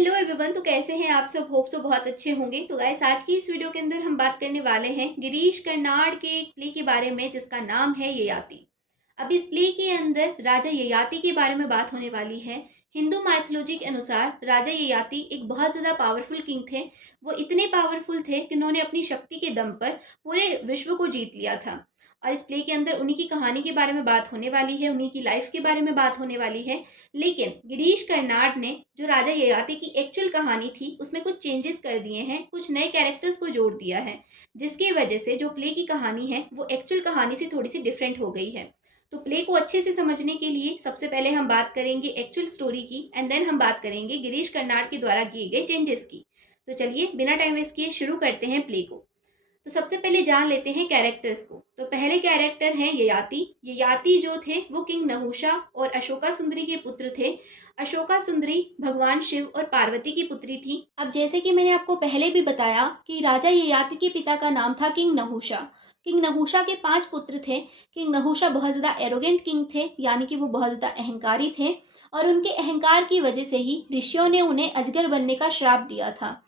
Hello everyone. तो कैसे हैं आप सब? होप सो बहुत अच्छे होंगे। तो गाइस, आज की इस वीडियो के अंदर हम बात करने वाले हैं गिरीश कर्नाड के एक प्ले के बारे में जिसका नाम है ययाति। अब इस प्ले के अंदर राजा ययाति के बारे में बात होने वाली है। हिंदू माइथोलॉजी के अनुसार राजा ययाति एक बहुत ज़्यादा पावरफुल किंग थे। वो इतने पावरफुल थे कि उन्होंने अपनी शक्ति के दम पर पूरे विश्व को जीत लिया था। और इस प्ले के अंदर उन्हीं की कहानी के बारे में बात होने वाली है, उन्हीं की लाइफ के बारे में बात होने वाली है। लेकिन गिरीश कर्नाड ने जो राजा ययाति की एक्चुअल कहानी थी उसमें कुछ चेंजेस कर दिए हैं, कुछ नए कैरेक्टर्स को जोड़ दिया है, जिसकी वजह से जो प्ले की कहानी है वो एक्चुअल कहानी से थोड़ी सी डिफरेंट हो गई है। तो प्ले को अच्छे से समझने के लिए सबसे पहले हम बात करेंगे एक्चुअल स्टोरी की, एंड देन हम बात करेंगे गिरीश कर्नाड के द्वारा किए गए चेंजेस की। तो चलिए बिना टाइम वेस्ट किए शुरू करते हैं प्ले को। तो सबसे पहले जान लेते हैं कैरेक्टर्स को। तो पहले कैरेक्टर हैं ययाति। ययाति जो थे वो किंग नहुषा और अशोका सुंदरी के पुत्र थे। अशोका सुंदरी भगवान शिव और पार्वती की पुत्री थी। अब जैसे कि मैंने आपको पहले भी बताया कि राजा ययाति के पिता का नाम था किंग नहुषा। किंग नहुषा के 5 पुत्र थे। किंग नहुषा बहुत ज़्यादा एरोगेंट किंग थे, यानी कि वो बहुत ज़्यादा अहंकारी थे, और उनके अहंकार की वजह से ही ऋषियों ने उन्हें अजगर बनने का श्राप दिया था।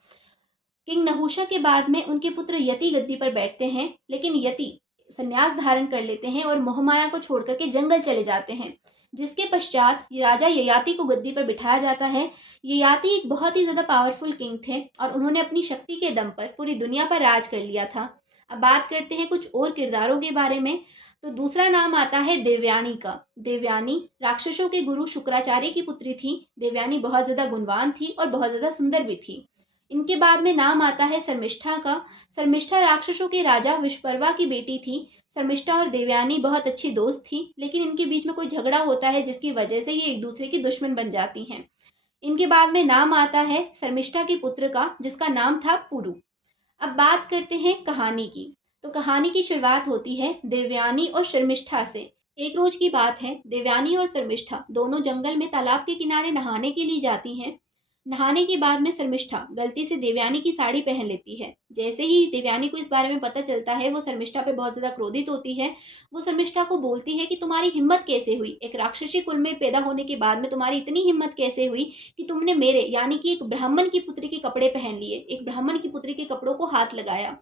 किंग नहुषा के बाद में उनके पुत्र यति गद्दी पर बैठते हैं, लेकिन यति संन्यास धारण कर लेते हैं और मोहमाया को छोड़ करके जंगल चले जाते हैं, जिसके पश्चात ये राजा ययाति को गद्दी पर बिठाया जाता है। ययाति एक बहुत ही ज़्यादा पावरफुल किंग थे और उन्होंने अपनी शक्ति के दम पर पूरी दुनिया पर राज कर लिया था। अब बात करते हैं कुछ और किरदारों के बारे में। तो दूसरा नाम आता है देवयानी का। देवयानी राक्षसों के गुरु शुक्राचार्य की पुत्री थी। देवयानी बहुत ज़्यादा गुणवान थी और बहुत ज़्यादा सुंदर भी थी। इनके बाद में नाम आता है शर्मिष्ठा का। शर्मिष्ठा राक्षसों के राजा विश्वकर्मा की बेटी थी। शर्मिष्ठा और देवयानी बहुत अच्छी दोस्त थी, लेकिन इनके बीच में कोई झगड़ा होता है जिसकी वजह से ये एक दूसरे की दुश्मन बन जाती हैं। इनके बाद में नाम आता है शर्मिष्ठा के पुत्र का, जिसका नाम था पुरु। अब बात करते हैं कहानी की। तो कहानी की शुरुआत होती है देवयानी और शर्मिष्ठा से। एक रोज की बात है, देवयानी और शर्मिष्ठा दोनों जंगल में तालाब के किनारे नहाने के लिए जाती हैं। नहाने के बाद में शर्मिष्ठा गलती से देवयानी की साड़ी पहन लेती है। जैसे ही देवयानी को इस बारे में पता चलता है, वो शर्मिष्ठा पे बहुत ज़्यादा क्रोधित होती है। वो शर्मिष्ठा को बोलती है कि तुम्हारी हिम्मत कैसे हुई, एक राक्षसी कुल में पैदा होने के बाद में तुम्हारी इतनी हिम्मत कैसे हुई कि तुमने मेरे यानी कि एक ब्राह्मण की पुत्री के कपड़े पहन लिए, एक ब्राह्मण की पुत्री के कपड़ों को हाथ लगाया।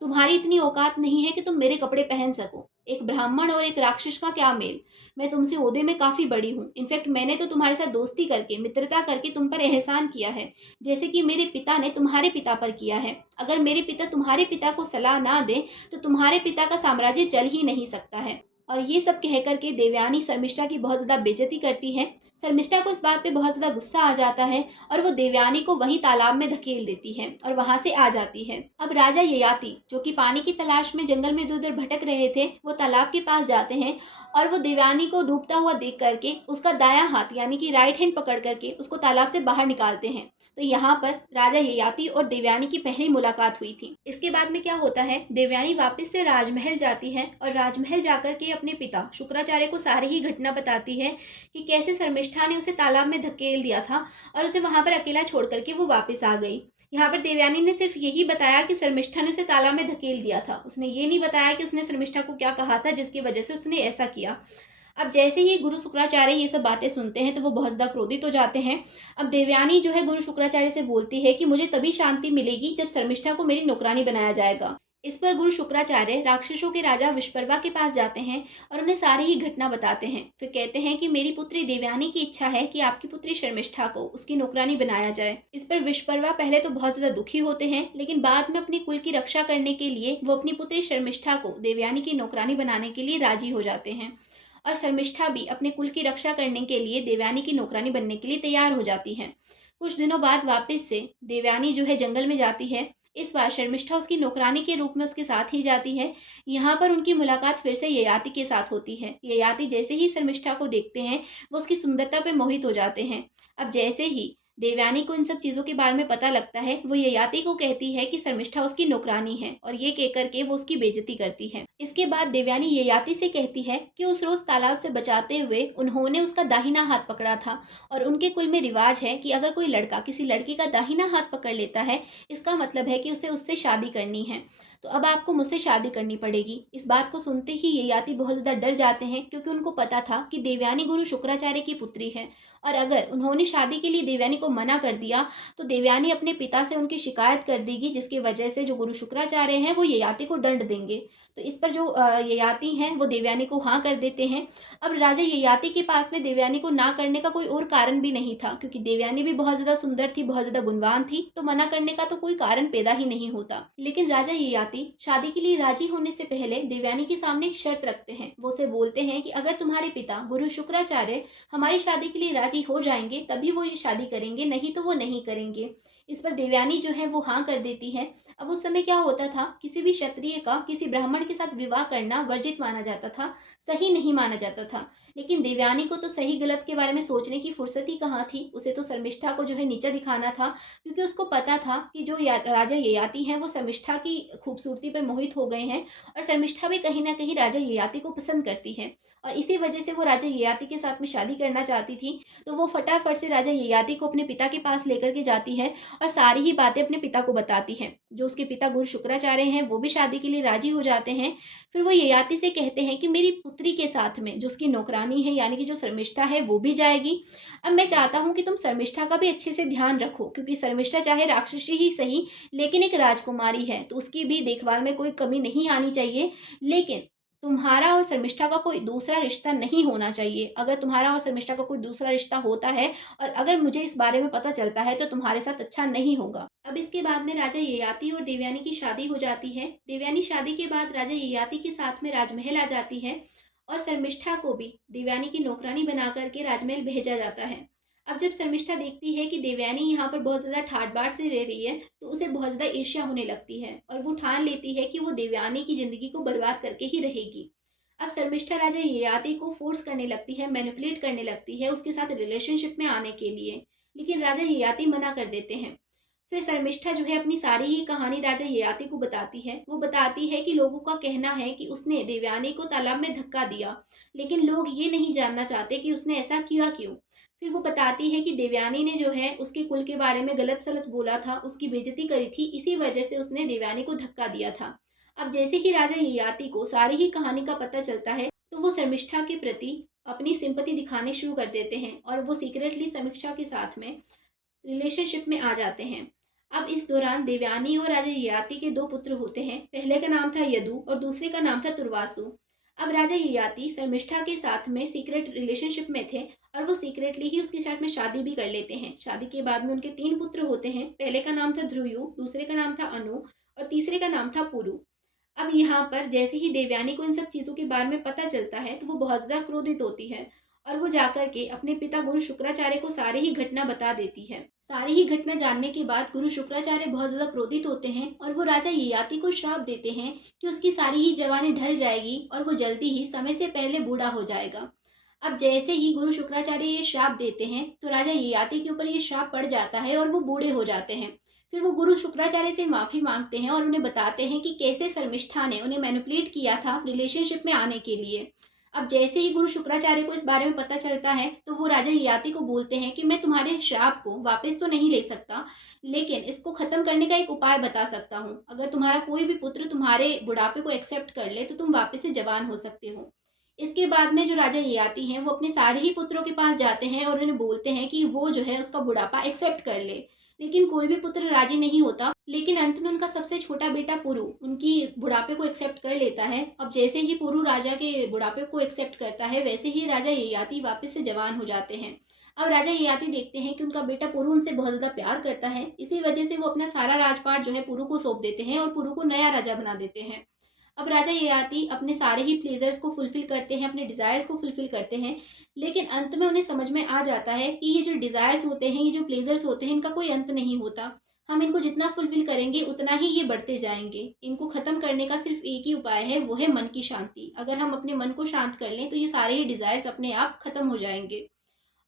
तुम्हारी इतनी औकात नहीं है कि तुम मेरे कपड़े पहन सको। एक ब्राह्मण और एक राक्षस का क्या मेल। मैं तुमसे ओहदे में काफ़ी बड़ी हूँ। इनफैक्ट मैंने तो तुम्हारे साथ दोस्ती करके, मित्रता करके तुम पर एहसान किया है, जैसे कि मेरे पिता ने तुम्हारे पिता पर किया है। अगर मेरे पिता तुम्हारे पिता को सलाह ना दें तो तुम्हारे पिता का साम्राज्य चल ही नहीं सकता है। और ये सब कह करके देवयानी शर्मिष्ठा की बहुत ज़्यादा बेइज्जती करती है। शर्मिष्ठा को इस बात पे बहुत ज़्यादा गुस्सा आ जाता है और वो देवयानी को वहीं तालाब में धकेल देती है और वहां से आ जाती है। अब राजा ययाति, जो कि पानी की तलाश में जंगल में इधर उधर भटक रहे थे, वो तालाब के पास जाते हैं और वो देवयानी को डूबता हुआ देख करके उसका दायां हाथ यानी कि राइट हैंड पकड़ करके उसको तालाब से बाहर निकालते हैं। तो यहाँ पर राजा ययाति और देवयानी की पहली मुलाकात हुई थी। इसके बाद में क्या होता है, देवयानी वापस से राजमहल जाती है और राजमहल जाकर के अपने पिता शुक्राचार्य को सारी ही घटना बताती है कि कैसे शर्मिष्ठा ने उसे तालाब में धकेल दिया था और उसे वहां पर अकेला छोड़ करके वो वापस आ गई। यहाँ पर देवयानी ने सिर्फ यही बताया कि शर्मिष्ठा ने उसे तालाब में धकेल दिया था। उसने ये नहीं बताया कि उसने शर्मिष्ठा को क्या कहा था जिसकी वजह से उसने ऐसा किया। अब जैसे ही गुरु शुक्राचार्य ये सब बातें सुनते हैं तो वो बहुत ज़्यादा क्रोधित हो जाते हैं। अब देवयानी जो है गुरु शुक्राचार्य से बोलती है कि मुझे तभी शांति मिलेगी जब शर्मिष्ठा को मेरी नौकरानी बनाया जाएगा। इस पर गुरु शुक्राचार्य राक्षसों के राजा विश्वकर्मा के पास जाते हैं और उन्हें सारी ही घटना बताते हैं। फिर कहते हैं कि मेरी पुत्री देवयानी की इच्छा है कि आपकी पुत्री शर्मिष्ठा को उसकी नौकरानी बनाया जाए। इस पर विश्वकर्मा पहले तो बहुत ज्यादा दुखी होते हैं, लेकिन बाद में अपनी कुल की रक्षा करने के लिए वो अपनी पुत्री शर्मिष्ठा को देवयानी की नौकरानी बनाने के लिए राजी हो जाते हैं। और शर्मिष्ठा भी अपने कुल की रक्षा करने के लिए देवयानी की नौकरानी बनने के लिए तैयार हो जाती है। कुछ दिनों बाद वापस से देवयानी जो है जंगल में जाती है। इस बार शर्मिष्ठा उसकी नौकरानी के रूप में उसके साथ ही जाती है। यहाँ पर उनकी मुलाकात फिर से ययाति के साथ होती है। ययाति जैसे ही शर्मिष्ठा को देखते हैं वो उसकी सुंदरता पे मोहित हो जाते हैं। अब जैसे ही देवयानी को इन सब चीज़ों के बारे में पता लगता है, वो ययाति को कहती है कि शर्मिष्ठा उसकी नौकरानी है और ये कहकर के वो उसकी बेइज्जती करती है। इसके बाद देवयानी ययाति से कहती है कि उस रोज तालाब से बचाते हुए उन्होंने उसका दाहिना हाथ पकड़ा था और उनके कुल में रिवाज है कि अगर कोई लड़का किसी लड़की का दाहिना हाथ पकड़ लेता है, इसका मतलब है कि उसे उससे शादी करनी है। तो अब आपको मुझसे शादी करनी पड़ेगी। इस बात को सुनते ही ययाति बहुत ज़्यादा डर जाते हैं, क्योंकि उनको पता था कि देवयानी गुरु शुक्राचार्य की पुत्री है, और अगर उन्होंने शादी के लिए देवयानी को मना कर दिया तो देवयानी अपने पिता से उनकी शिकायत कर देगी, जिसकी वजह से जो गुरु शुक्राचार्य हैं वो ययाति को दंड देंगे। तो इस पर जो ययाति हैं वो देवयानी को हाँ कर देते हैं। अब राजा ययाति के पास में देवयानी को ना करने का कोई और कारण भी नहीं था, क्योंकि देवयानी भी बहुत ज़्यादा सुंदर थी, बहुत ज़्यादा गुणवान थी, तो मना करने का तो कोई कारण पैदा ही नहीं होता। लेकिन राजा ययाति शादी के लिए राजी होने से पहले देवयानी के सामने एक शर्त रखते हैं। वो उसे बोलते हैं कि अगर तुम्हारे पिता गुरु शुक्राचार्य हमारी शादी के लिए राजी हो जाएंगे तभी वो ये शादी करेंगे, नहीं तो वो नहीं करेंगे। इस पर देवयानी जो है वो हाँ कर देती है। अब उस समय क्या होता था, किसी भी क्षत्रिय का किसी ब्राह्मण के साथ विवाह करना वर्जित माना जाता था, सही नहीं माना जाता था। लेकिन देवयानी को तो सही गलत के बारे में सोचने की फुर्सत ही कहाँ थी। उसे तो शर्मिष्ठा को जो है नीचा दिखाना था, क्योंकि उसको पता था कि जो राजा ययाति हैं वो शर्मिष्ठा की खूबसूरती पर मोहित हो गए हैं, और शर्मिष्ठा भी कहीं ना कहीं राजा ययाति को पसंद करती है, और इसी वजह से वो राजा ययाति के साथ में शादी करना चाहती थी। तो वो फटाफट से राजा ययाति को अपने पिता के पास लेकर के जाती है और सारी ही बातें अपने पिता को बताती हैं। जो उसके पिता गुरु शुक्राचार्य हैं वो भी शादी के लिए राजी हो जाते हैं। फिर वो ययाति से कहते हैं कि मेरी पुत्री के साथ में जो उसकी नौकरानी है, यानी कि जो शर्मिष्ठा है, वो भी जाएगी। अब मैं चाहता हूँ कि तुम शर्मिष्ठा का भी अच्छे से ध्यान रखो, क्योंकि शर्मिष्ठा चाहे राक्षसी ही सही लेकिन एक राजकुमारी है, तो उसकी भी देखभाल में कोई कमी नहीं आनी चाहिए। लेकिन तुम्हारा और शर्मिष्ठा का कोई दूसरा रिश्ता नहीं होना चाहिए। अगर तुम्हारा और शर्मिष्ठा का कोई दूसरा रिश्ता होता है और अगर मुझे इस बारे में पता चलता है तो तुम्हारे साथ अच्छा नहीं होगा। अब इसके बाद में राजा ययाति और देवयानी की शादी हो जाती है। देवयानी शादी के बाद राजा ययाति के साथ में राजमहल आ जाती है, और शर्मिष्ठा को भी देवयानी की नौकरानी बना करके राजमहल भेजा जाता है। अब जब शर्मिष्ठा देखती है कि देवयानी यहाँ पर बहुत ज़्यादा ठाट बाट से रह रही है, तो उसे बहुत ज़्यादा ईर्ष्या होने लगती है, और वो ठान लेती है कि वो देवयानी की ज़िंदगी को बर्बाद करके ही रहेगी। अब शर्मिष्ठा राजा ययाति को फोर्स करने लगती है, मैनिपुलेट करने लगती है उसके साथ रिलेशनशिप में आने के लिए, लेकिन राजा ययाति मना कर देते हैं। फिर शर्मिष्ठा जो है अपनी सारी ही कहानी राजा ययाति को बताती है। वो बताती है कि लोगों का कहना है कि उसने देवयानी को तालाब में धक्का दिया, लेकिन लोग ये नहीं जानना चाहते कि उसने ऐसा किया क्यों। फिर वो बताती है कि देवयानी ने जो है उसके कुल के बारे में गलत सलत बोला था, उसकी बेइज्जती करी थी, इसी वजह से उसने देवयानी को धक्का दिया था। अब जैसे ही राजा ययाति को सारी ही कहानी का पता चलता है, तो वो शर्मिष्ठा के प्रति अपनी सिंपैथी दिखाने शुरू कर देते हैं, और वो सीक्रेटली समीक्षा के साथ में रिलेशनशिप में आ जाते हैं। अब इस दौरान देवयानी और राजा ययाति के दो पुत्र होते हैं। पहले का नाम था यदु और दूसरे का नाम था तुर्वासु। अब राजा ययाति शर्मिष्ठा के साथ में सीक्रेट रिलेशनशिप में थे, और वो सीक्रेटली ही उसके साथ में शादी भी कर लेते हैं। शादी के बाद में उनके तीन पुत्र होते हैं। पहले का नाम था ध्रुयु, दूसरे का नाम था अनु, और तीसरे का नाम था पुरु। अब यहाँ पर जैसे ही देवयानी को इन सब चीज़ों के बारे में पता चलता है, तो वो बहुत ज़्यादा क्रोधित होती है, और वो जाकर के अपने पिता गुरु शुक्राचार्य को सारी ही घटना बता देती है। सारी ही घटना जानने के बाद गुरु शुक्राचार्य बहुत ज़्यादा क्रोधित होते हैं, और वो राजा ययाति को श्राप देते हैं कि उसकी सारी ही जवानी ढल जाएगी और वो जल्दी ही समय से पहले बूढ़ा हो जाएगा। अब जैसे ही गुरु शुक्राचार्य ये श्राप देते हैं, तो राजा ययाति के ऊपर ये श्राप पड़ जाता है और वो बूढ़े हो जाते हैं। फिर वो गुरु शुक्राचार्य से माफ़ी मांगते हैं और उन्हें बताते हैं कि कैसे शर्मिष्ठा ने उन्हें मैनिपुलेट किया था रिलेशनशिप में आने के लिए। अब जैसे ही गुरु शुक्राचार्य को इस बारे में पता चलता है, तो वो राजा ययाति को बोलते हैं कि मैं तुम्हारे श्राप को वापस तो नहीं ले सकता, लेकिन इसको खत्म करने का एक उपाय बता सकता हूँ। अगर तुम्हारा कोई भी पुत्र तुम्हारे बुढ़ापे को एक्सेप्ट कर ले तो तुम वापस से जवान हो सकते हो। इसके बाद में जो राजा ययाति हैं वो अपने सारे ही पुत्रों के पास जाते हैं और उन्हें बोलते हैं कि वो जो है उसका बुढ़ापा एक्सेप्ट कर ले, लेकिन कोई भी पुत्र राजी नहीं होता। लेकिन अंत में उनका सबसे छोटा बेटा पुरु उनकी बुढ़ापे को एक्सेप्ट कर लेता है। अब जैसे ही पुरु राजा के बुढ़ापे को एक्सेप्ट करता है, वैसे ही राजा ययाति वापस से जवान हो जाते हैं। अब राजा ययाति देखते हैं कि उनका बेटा पुरु उनसे बहुत ज़्यादा प्यार करता है, इसी वजह से वो अपना सारा राजपाट जो है पुरु को सौंप देते हैं और पुरु को नया राजा बना देते हैं। अब राजा ययाति अपने सारे ही प्लेजर्स को फुलफिल करते हैं, अपने डिज़ायर्स को फुलफिल करते हैं, लेकिन अंत में उन्हें समझ में आ जाता है कि ये जो डिज़ायर्स होते हैं, ये जो प्लेजर्स होते हैं, इनका कोई अंत नहीं होता। हम इनको जितना फुलफिल करेंगे उतना ही ये बढ़ते जाएंगे। इनको ख़त्म करने का सिर्फ एक ही उपाय है, वो है मन की शांति। अगर हम अपने मन को शांत कर लें तो ये सारे ही डिज़ायर्स अपने आप ख़त्म हो जाएंगे।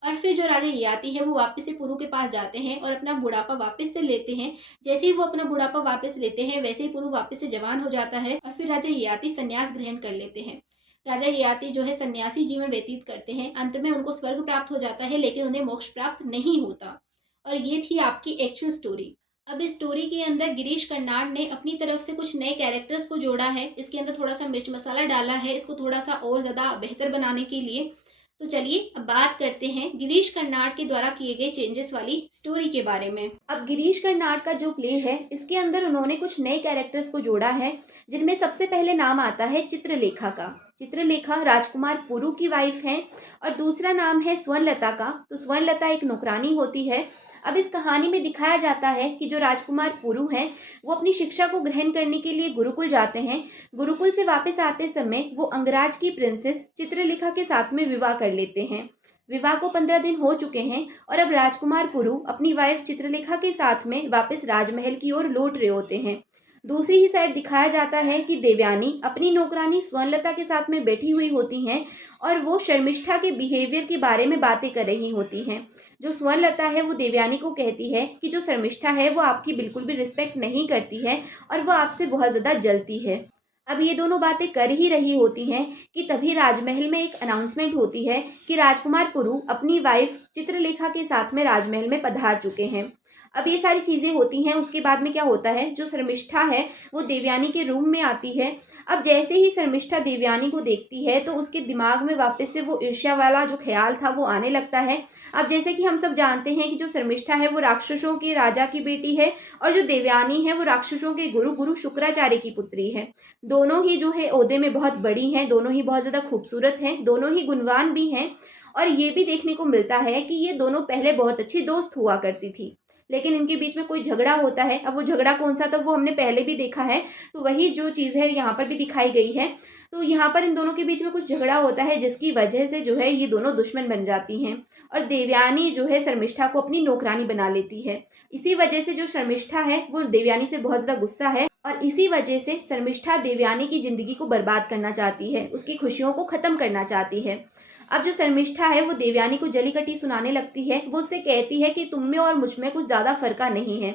और फिर जो राजा ययाति है वो वापस से पुरु के पास जाते हैं और अपना बुढ़ापा वापस से लेते हैं। जैसे ही वो अपना बुढ़ापा वापस लेते हैं, वैसे ही पुरु वापस से जवान हो जाता है, और फिर राजा ययाति संन्यास ग्रहण कर लेते हैं। राजा ययाति जो है सन्यासी जीवन व्यतीत करते हैं। अंत में उनको स्वर्ग प्राप्त हो जाता है, लेकिन उन्हें मोक्ष प्राप्त नहीं होता। और ये थी आपकी एक्चुअल स्टोरी। अब इस स्टोरी के अंदर गिरीश कर्नाड ने अपनी तरफ से कुछ नए कैरेक्टर्स को जोड़ा है, इसके अंदर थोड़ा सा मिर्च मसाला डाला है इसको थोड़ा सा और ज़्यादा बेहतर बनाने के लिए। तो चलिए अब बात करते हैं गिरीश कर्नाड के द्वारा किए गए चेंजेस वाली स्टोरी के बारे में। अब गिरीश कर्नाड का जो प्ले है इसके अंदर उन्होंने कुछ नए कैरेक्टर्स को जोड़ा है, जिनमें सबसे पहले नाम आता है चित्रलेखा का। चित्रलेखा राजकुमार पुरु की वाइफ है और दूसरा नाम है स्वर्णलता का। तो स्वर्णलता एक नौकरानी होती है। अब इस कहानी में दिखाया जाता है कि जो राजकुमार पुरु हैं वो अपनी शिक्षा को ग्रहण करने के लिए गुरुकुल जाते हैं। गुरुकुल से वापस आते समय वो अंगराज की प्रिंसेस चित्रलेखा के साथ में विवाह कर लेते हैं। विवाह को 15 दिन हो चुके हैं और अब राजकुमार पुरु अपनी वाइफ चित्रलेखा के साथ में वापस राजमहल की ओर लौट रहे होते हैं। दूसरी ही साइड दिखाया जाता है कि देवयानी अपनी नौकरानी स्वर्णलता के साथ में बैठी हुई होती हैं और वो शर्मिष्ठा के बिहेवियर के बारे में बातें कर रही होती हैं। जो स्वर्णलता है वो देवयानी को कहती है कि जो शर्मिष्ठा है वो आपकी बिल्कुल भी रिस्पेक्ट नहीं करती है और वो आपसे बहुत ज़्यादा जलती है। अब ये दोनों बातें कर ही रही होती हैं कि तभी राजमहल में एक अनाउंसमेंट होती है कि राजकुमार पुरु अपनी वाइफ चित्रलेखा के साथ में राजमहल में पधार चुके हैं। अब ये सारी चीज़ें होती हैं, उसके बाद में क्या होता है, जो शर्मिष्ठा है वो देवयानी के रूम में आती है। अब जैसे ही शर्मिष्ठा देवयानी को देखती है तो उसके दिमाग में वापस से वो ईर्ष्या वाला जो ख्याल था वो आने लगता है। अब जैसे कि हम सब जानते हैं कि जो शर्मिष्ठा है वो राक्षसों के राजा की बेटी है और जो देवयानी है वो राक्षसों के गुरु शुक्राचार्य की पुत्री है। दोनों ही जो है ओहदे में बहुत बड़ी हैं, दोनों ही बहुत ज़्यादा खूबसूरत हैं, दोनों ही गुणवान भी हैं। और ये भी देखने को मिलता है कि ये दोनों पहले बहुत अच्छी दोस्त हुआ करती थी, लेकिन इनके बीच में कोई झगड़ा होता है। अब वो झगड़ा कौन सा था वो हमने पहले भी देखा है, तो वही जो चीज़ है यहाँ पर भी दिखाई गई है। तो यहाँ पर इन दोनों के बीच में कुछ झगड़ा होता है जिसकी वजह से जो है ये दोनों दुश्मन बन जाती हैं और देवयानी जो है शर्मिष्ठा को अपनी नौकरानी बना लेती है। इसी वजह से जो शर्मिष्ठा है वो देवयानी से बहुत ज़्यादा गुस्सा है और इसी वजह से शर्मिष्ठा देवयानी की ज़िंदगी को बर्बाद करना चाहती है, उसकी खुशियों को ख़त्म करना चाहती है। अब जो शर्मिष्ठा है वो देवयानी को जली कटी सुनाने लगती है। वो उससे कहती है कि तुम में और मुझ में कुछ ज़्यादा फ़र्क नहीं है,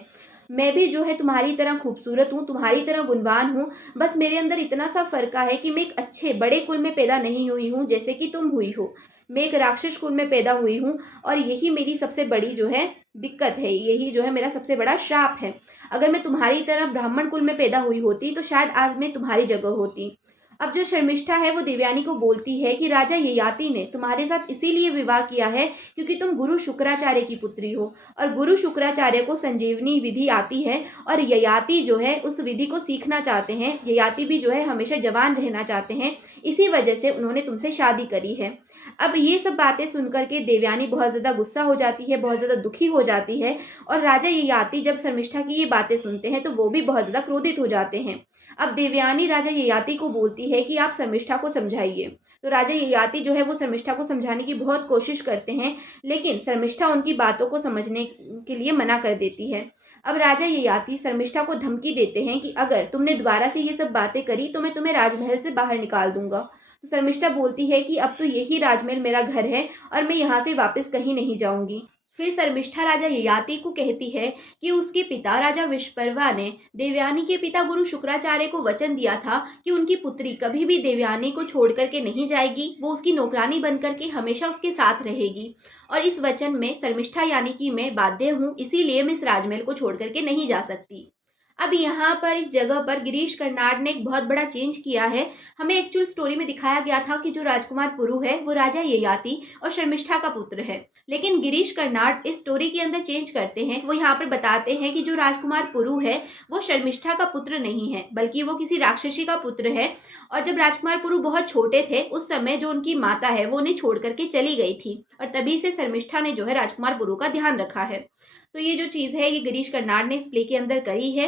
मैं भी जो है तुम्हारी तरह खूबसूरत हूँ, तुम्हारी तरह गुणवान हूँ। बस मेरे अंदर इतना सा फ़र्क है कि मैं एक अच्छे बड़े कुल में पैदा नहीं हुई हूँ जैसे कि तुम हुई हो। मैं एक राक्षस कुल में पैदा हुई हूँ और यही मेरी सबसे बड़ी जो है दिक्कत है, यही जो है मेरा सबसे बड़ा श्राप है। अगर मैं तुम्हारी तरह ब्राह्मण कुल में पैदा हुई होती तो शायद आज मैं तुम्हारी जगह होती। अब जो शर्मिष्ठा है वो देवयानी को बोलती है कि राजा ययाति ने तुम्हारे साथ इसीलिए विवाह किया है क्योंकि तुम गुरु शुक्राचार्य की पुत्री हो और गुरु शुक्राचार्य को संजीवनी विधि आती है और ययाति जो है उस विधि को सीखना चाहते हैं। ययाति भी जो है हमेशा जवान रहना चाहते हैं, इसी वजह से उन्होंने तुमसे शादी करी है। अब ये सब बातें सुनकर के देवयानी बहुत ज़्यादा गुस्सा हो जाती है, बहुत ज़्यादा दुखी हो जाती है और राजा ययाति जब शर्मिष्ठा की ये बातें सुनते हैं तो वो भी बहुत ज़्यादा क्रोधित हो जाते हैं। अब देवयानी राजा ययाति को बोलती है कि आप शर्मिष्ठा को समझाइए। तो राजा ययाति जो है वो शर्मिष्ठा को समझाने की बहुत कोशिश करते हैं, लेकिन शर्मिष्ठा उनकी बातों को समझने के लिए मना कर देती है। अब राजा ययाति शर्मिष्ठा को धमकी देते हैं कि अगर तुमने दोबारा से ये सब बातें करी तो मैं तुम्हें राजमहल से बाहर निकाल दूंगा। तो शर्मिष्ठा बोलती है कि अब तो यही राजमहल मेरा घर है और मैं यहाँ से वापस कहीं नहीं जाऊंगी। फिर शर्मिष्ठा राजा ययाति को कहती है कि उसके पिता राजा विश्वपर्वा ने देवयानी के पिता गुरु शुक्राचार्य को वचन दिया था कि उनकी पुत्री कभी भी देवयानी को छोड़ करके नहीं जाएगी, वो उसकी नौकरानी बन करके हमेशा उसके साथ रहेगी। और इस वचन में शर्मिष्ठा यानी कि मैं बाध्य हूँ, इसीलिए मैं इस राजमहल को छोड़ करके नहीं जा सकती। अब यहाँ पर इस जगह पर गिरीश कर्नाड ने एक बहुत बड़ा चेंज किया है। हमें एक्चुअल स्टोरी में दिखाया गया था कि जो राजकुमार पुरु है वो राजा ययाति और शर्मिष्ठा का पुत्र है, लेकिन गिरीश कर्नाड इस स्टोरी के अंदर चेंज करते हैं। वो यहाँ पर बताते हैं कि जो राजकुमार पुरु है वो शर्मिष्ठा का पुत्र नहीं है, बल्कि वो किसी राक्षसी का पुत्र है। और जब राजकुमार पुरु बहुत छोटे थे उस समय जो उनकी माता है वो उन्हें छोड़ करके चली गई थी और तभी से शर्मिष्ठा ने जो है राजकुमार पुरु का ध्यान रखा है। तो ये जो चीज़ है ये गिरीश कर्नाड ने इस प्ले के अंदर करी है।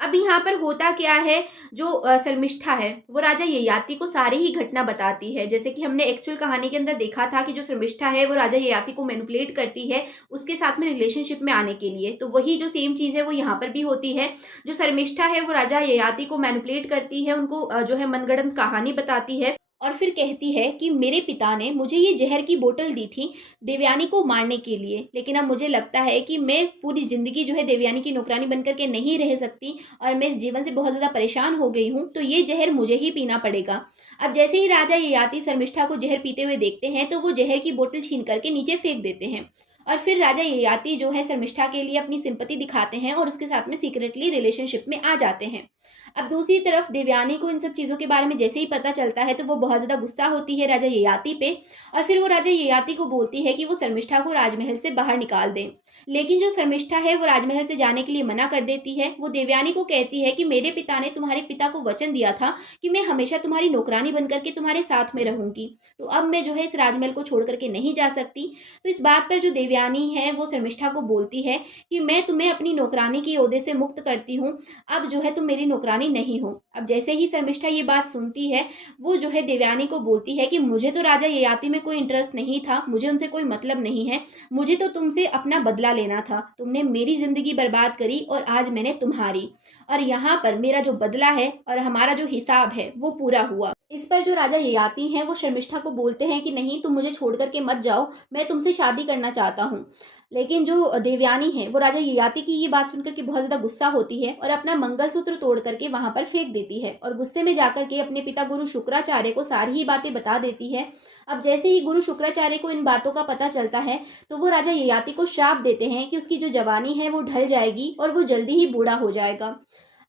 अब यहाँ पर होता क्या है, जो शर्मिष्ठा है वो राजा ययाति को सारी ही घटना बताती है। जैसे कि हमने एक्चुअल कहानी के अंदर देखा था कि जो शर्मिष्ठा है वो राजा ययाति को मैनिपुलेट करती है उसके साथ में रिलेशनशिप में आने के लिए, तो वही जो सेम चीज़ है वो यहाँ पर भी होती है। जो शर्मिष्ठा है वो राजा ययाति को मैनिपुलेट करती है, उनको जो है मनगढ़ंत कहानी बताती है और फिर कहती है कि मेरे पिता ने मुझे ये जहर की बोतल दी थी देवयानी को मारने के लिए, लेकिन अब मुझे लगता है कि मैं पूरी ज़िंदगी जो है देवयानी की नौकरानी बनकर के नहीं रह सकती और मैं इस जीवन से बहुत ज़्यादा परेशान हो गई हूँ, तो ये जहर मुझे ही पीना पड़ेगा। अब जैसे ही राजा ययाति शर्मिष्ठा को जहर पीते हुए देखते हैं तो वो जहर की बोतल छीन करके नीचे फेंक देते हैं और फिर राजा ययाति जो है शर्मिष्ठा के लिए अपनी सिंपैथी दिखाते हैं और उसके साथ में सीक्रेटली रिलेशनशिप में आ जाते हैं। अब दूसरी तरफ देवयानी को इन सब चीज़ों के बारे में जैसे ही पता चलता है तो वो बहुत ज़्यादा गुस्सा होती है राजा ययाति पे, और फिर वो राजा ययाति को बोलती है कि वो शर्मिष्ठा को राजमहल से बाहर निकाल दें। लेकिन जो शर्मिष्ठा है वो राजमहल से जाने के लिए मना कर देती है। वो देवयानी को कहती है कि मेरे पिता ने तुम्हारे पिता को वचन दिया था कि मैं हमेशा तुम्हारी नौकरानी बनकर के तुम्हारे साथ में रहूंगी, तो अब मैं जो है इस राजमहल को छोड़ करके नहीं जा सकती। तो इस बात पर जो देवयानी है वो शर्मिष्ठा को बोलती है कि मैं तुम्हें अपनी नौकरानी के ओहदे से मुक्त करती हूँ, अब जो है तुम मेरी नौकरानी नहीं हो। अब जैसे ही शर्मिष्ठा ये बात सुनती है, वो जो है देवयानी को बोलती है कि मुझे तो राजा ययाति में कोई इंटरेस्ट नहीं था, मुझे उनसे कोई मतलब नहीं है, मुझे तो तुमसे अपना बदला लेना था। तुमने मेरी ज़िंदगी बर्बाद करी और आज मैंने तुम्हारी, और यहाँ पर मेरा जो बदला है और हमारा जो हिसाब है वो पूरा हुआ। इस पर जो राजा ययाति हैं वो शर्मिष्ठा को बोलते हैं कि नहीं, तुम मुझे छोड़ कर के मत जाओ, मैं तुमसे शादी करना चाहता हूँ। लेकिन जो देवयानी है वो राजा ययाति की ये बात सुनकर के बहुत ज़्यादा गुस्सा होती है और अपना मंगलसूत्र तोड़ करके वहाँ पर फेंक देती है और गुस्से में जाकर के अपने पिता गुरु शुक्राचार्य को सारी ही बातें बता देती है। अब जैसे ही गुरु शुक्राचार्य को इन बातों का पता चलता है तो वो राजा ययाति को श्राप देते हैं कि उसकी जो जवानी है वो ढल जाएगी और वो जल्दी ही बूढ़ा हो जाएगा।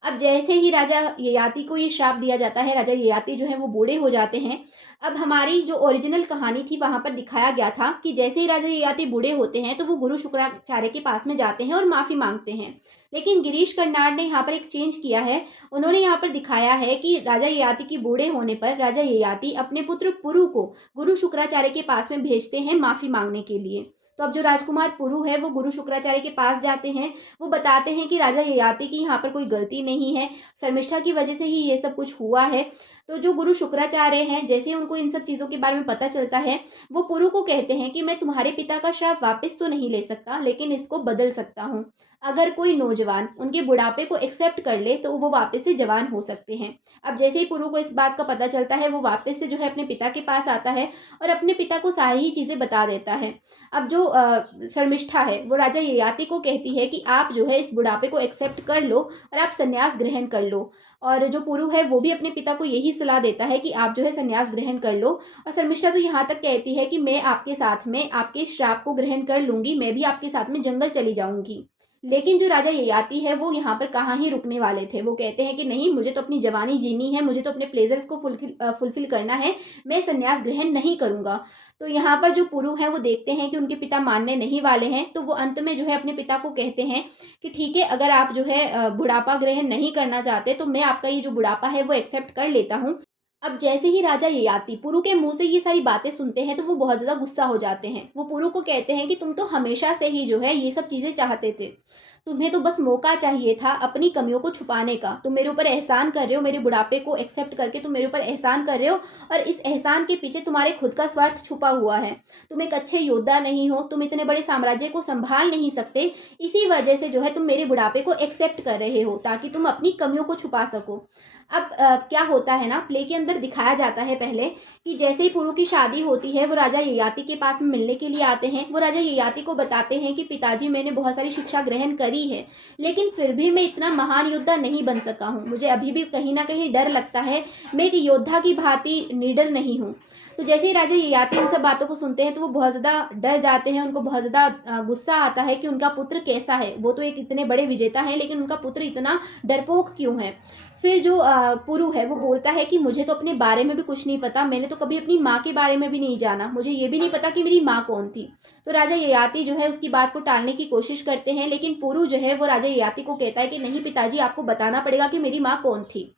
अब जैसे ही राजा ययाति को ये श्राप दिया जाता है, राजा ययाति जो है वो बूढ़े हो जाते हैं। अब हमारी जो ओरिजिनल कहानी थी वहाँ पर दिखाया गया था कि जैसे ही राजा ययाति बूढ़े होते हैं तो वो गुरु शुक्राचार्य के पास में जाते हैं और माफ़ी मांगते हैं। लेकिन गिरीश कर्नाड ने यहाँ पर एक चेंज किया है। उन्होंने यहाँ पर दिखाया है कि राजा ययाति के बूढ़े होने पर राजा ययाति अपने पुत्र पुरु को गुरु शुक्राचार्य के पास में भेजते हैं माफ़ी मांगने के लिए। तो अब जो राजकुमार पुरु है वो गुरु शुक्राचार्य के पास जाते हैं। वो बताते हैं कि राजा ययाति की यहाँ पर कोई गलती नहीं है, शर्मिष्ठा की वजह से ही ये सब कुछ हुआ है। तो जो गुरु शुक्राचार्य हैं, जैसे ही उनको इन सब चीज़ों के बारे में पता चलता है, वो पुरु को कहते हैं कि मैं तुम्हारे पिता का श्राप वापस तो नहीं ले सकता, लेकिन इसको बदल सकता हूँ। अगर कोई नौजवान उनके बुढ़ापे को एक्सेप्ट कर ले तो वो वापस से जवान हो सकते हैं। अब जैसे ही पुरु को इस बात का पता चलता है, वो वापस से जो है अपने पिता के पास आता है और अपने पिता को सारी ही चीज़ें बता देता है। अब जो शर्मिष्ठा है वो राजा ययाति को कहती है कि आप जो है इस बुढ़ापे को एक्सेप्ट कर लो और आप संन्यास ग्रहण कर लो। और जो पुरु है वो भी अपने पिता को यही सलाह देता है कि आप जो है संन्यास ग्रहण कर लो। और शर्मिष्ठा तो यहाँ तक कहती है कि मैं आपके साथ में आपके श्राप को ग्रहण कर लूँगी, मैं भी आपके साथ में जंगल चली जाऊँगी। लेकिन जो राजा ययाति है वो यहाँ पर कहाँ ही रुकने वाले थे। वो कहते हैं कि नहीं, मुझे तो अपनी जवानी जीनी है, मुझे तो अपने प्लेजर्स को फुलफिल करना है, मैं संन्यास ग्रहण नहीं करूँगा। तो यहाँ पर जो पुरु हैं वो देखते हैं कि उनके पिता मानने नहीं वाले हैं, तो वो अंत में जो है अपने पिता को कहते हैं कि ठीक है, अगर आप जो है बुढ़ापा ग्रहण नहीं करना चाहते तो मैं आपका ये जो बुढ़ापा है वो एक्सेप्ट कर लेता हूँ। अब जैसे ही राजा ययाति पुरु के मुंह से ये सारी बातें सुनते हैं तो वो बहुत ज़्यादा गुस्सा हो जाते हैं। वो पुरु को कहते हैं कि तुम तो हमेशा से ही जो है ये सब चीज़ें चाहते थे, तुम्हें तो बस मौका चाहिए था अपनी कमियों को छुपाने का। तुम मेरे ऊपर एहसान कर रहे हो, मेरे बुढ़ापे को एक्सेप्ट करके तुम मेरे ऊपर एहसान कर रहे हो, और इस एहसान के पीछे तुम्हारे खुद का स्वार्थ छुपा हुआ है। तुम एक अच्छे योद्धा नहीं हो, तुम इतने बड़े साम्राज्य को संभाल नहीं सकते, इसी वजह से जो है तुम मेरे बुढ़ापे को एक्सेप्ट कर रहे हो ताकि तुम अपनी कमियों को छुपा सको। अब क्या होता है ना, प्ले के अंदर दिखाया जाता है पहले कि जैसे ही पुरु की शादी होती है वो राजा ययाति के पास में मिलने के लिए आते हैं। वो राजा ययाति को बताते हैं कि पिताजी, मैंने बहुत सारी शिक्षा ग्रहण करी है, लेकिन फिर भी मैं इतना महान योद्धा नहीं बन सका हूँ, मुझे अभी भी कहीं ना कहीं डर लगता है, मैं एक योद्धा की भांति निडर नहीं हूँ। तो जैसे ही राजा ययाति इन सब बातों को सुनते हैं तो वो बहुत ज़्यादा डर जाते हैं। उनको बहुत ज़्यादा गुस्सा आता है कि उनका पुत्र कैसा है, वो तो एक इतने बड़े विजेता हैं लेकिन उनका पुत्र इतना डरपोक क्यों है। फिर जो पुरु है वो बोलता है कि मुझे तो अपने बारे में भी कुछ नहीं पता, मैंने तो कभी अपनी माँ के बारे में भी नहीं जाना, मुझे ये भी नहीं पता कि मेरी माँ कौन थी। तो राजा ययाति जो है उसकी बात को टालने की कोशिश करते हैं, लेकिन पुरु जो है वो राजा ययाति को कहता है कि नहीं पिताजी, आपको बताना पड़ेगा कि मेरी माँ कौन थी।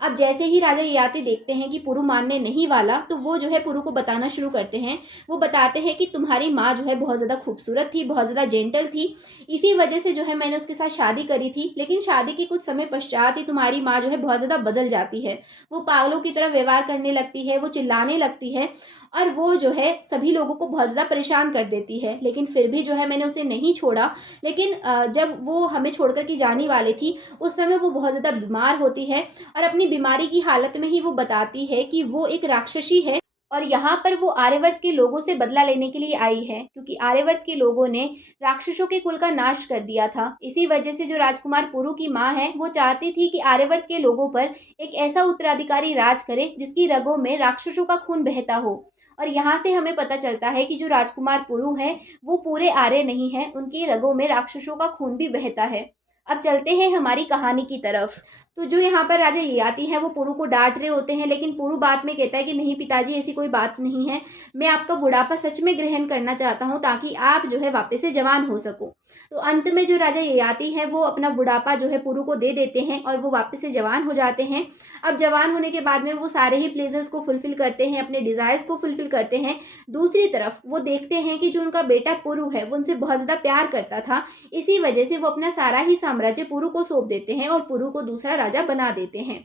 अब जैसे ही राजा ययाति देखते हैं कि पुरु मानने नहीं वाला, तो वो जो है पुरु को बताना शुरू करते हैं। वो बताते हैं कि तुम्हारी माँ जो है बहुत ज़्यादा खूबसूरत थी, बहुत ज़्यादा जेंटल थी, इसी वजह से जो है मैंने उसके साथ शादी करी थी। लेकिन शादी के कुछ समय पश्चात ही तुम्हारी माँ जो है बहुत ज़्यादा बदल जाती है, वो पागलों की तरह व्यवहार करने लगती है, वो चिल्लाने लगती है और वो जो है सभी लोगों को बहुत ज़्यादा परेशान कर देती है। लेकिन फिर भी जो है मैंने उसे नहीं छोड़ा। लेकिन जब वो हमें छोड़ कर के जाने वाली थी, उस समय वो बहुत ज़्यादा बीमार होती है और अपनी बीमारी की हालत में ही वो बताती है कि वो एक राक्षसी है और यहाँ पर वो आर्यवर्त के लोगों से बदला लेने के लिए आई है, क्योंकि आर्यवर्त के लोगों ने राक्षसों के कुल का नाश कर दिया था। इसी वजह से जो राजकुमार पुरु की माँ है वो चाहती थी कि आर्यवर्त के लोगों पर एक ऐसा उत्तराधिकारी राज करे जिसकी रगों में राक्षसों का खून बहता हो। और यहाँ से हमें पता चलता है कि जो राजकुमार पुरु हैं वो पूरे आर्य नहीं हैं, उनकी रगों में राक्षसों का खून भी बहता है। अब चलते हैं हमारी कहानी की तरफ। तो जो यहाँ पर राजा ययाति हैं वो पुरु को डांट रहे होते हैं, लेकिन पुरु बाद में कहता है कि नहीं पिताजी, ऐसी कोई बात नहीं है, मैं आपका बुढ़ापा सच में ग्रहण करना चाहता हूँ ताकि आप जो है वापस से जवान हो सको। तो अंत में जो राजा ययाति हैं वो अपना बुढ़ापा जो है पुरु को दे देते हैं और वो वापस से जवान हो जाते हैं। अब जवान होने के बाद में वो सारे ही प्लेजर्स को फुलफिल करते हैं, अपने डिज़ायर्स को फुलफिल करते हैं। दूसरी तरफ वो देखते हैं कि जो उनका बेटा पुरु है वो उनसे बहुत ज़्यादा प्यार करता था, इसी वजह से वो अपना सारा ही साम्राज्य पुरु को सौंप देते हैं और पुरु को दूसरा राजा बना देते हैं।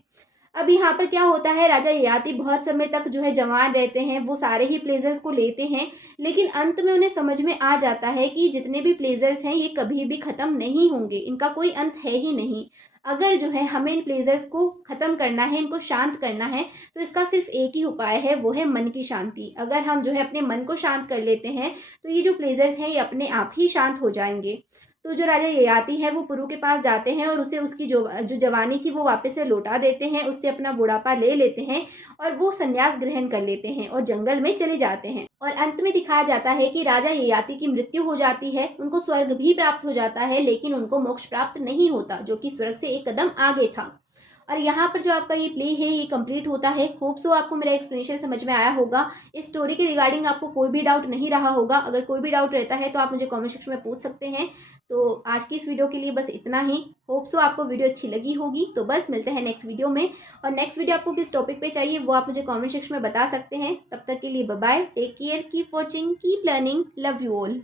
अब यहाँ पर क्या होता है, राजा ययाति बहुत समय तक जो है जवान रहते हैं, वो सारे ही प्लेजर्स को लेते हैं, लेकिन अंत में उन्हें समझ में आ जाता है कि जितने भी प्लेजर्स हैं ये कभी भी ख़त्म नहीं होंगे, इनका कोई अंत है ही नहीं। अगर जो है हमें इन प्लेजर्स को ख़त्म करना है, इनको शांत करना है, तो इसका सिर्फ एक ही उपाय है, वो है मन की शांति। अगर हम जो है अपने मन को शांत कर लेते हैं तो ये जो प्लेजर्स हैं ये अपने आप ही शांत हो जाएंगे। तो जो राजा ययाति है वो पुरु के पास जाते हैं और उसे उसकी जो जो जवानी थी वो वापस से लौटा देते हैं, उससे अपना बुढ़ापा ले लेते हैं और वो संन्यास ग्रहण कर लेते हैं और जंगल में चले जाते हैं। और अंत में दिखाया जाता है कि राजा ययाति की मृत्यु हो जाती है, उनको स्वर्ग भी प्राप्त हो जाता है, लेकिन उनको मोक्ष प्राप्त नहीं होता, जो कि स्वर्ग से एक कदम आगे था। और यहाँ पर जो आपका ये प्ले है ये कंप्लीट होता है। होप सो आपको मेरा एक्सप्लेनेशन समझ में आया होगा। इस स्टोरी के रिगार्डिंग आपको कोई भी डाउट नहीं रहा होगा। अगर कोई भी डाउट रहता है तो आप मुझे कमेंट सेक्शन में पूछ सकते हैं। तो आज की इस वीडियो के लिए बस इतना ही। होप सो आपको वीडियो अच्छी लगी होगी। तो बस मिलते हैं नेक्स्ट वीडियो में। और नेक्स्ट वीडियो आपको किस टॉपिक पे चाहिए वो आप मुझे कमेंट सेक्शन में बता सकते हैं। तब तक के लिए bye bye, take care, keep watching, keep learning, love you all.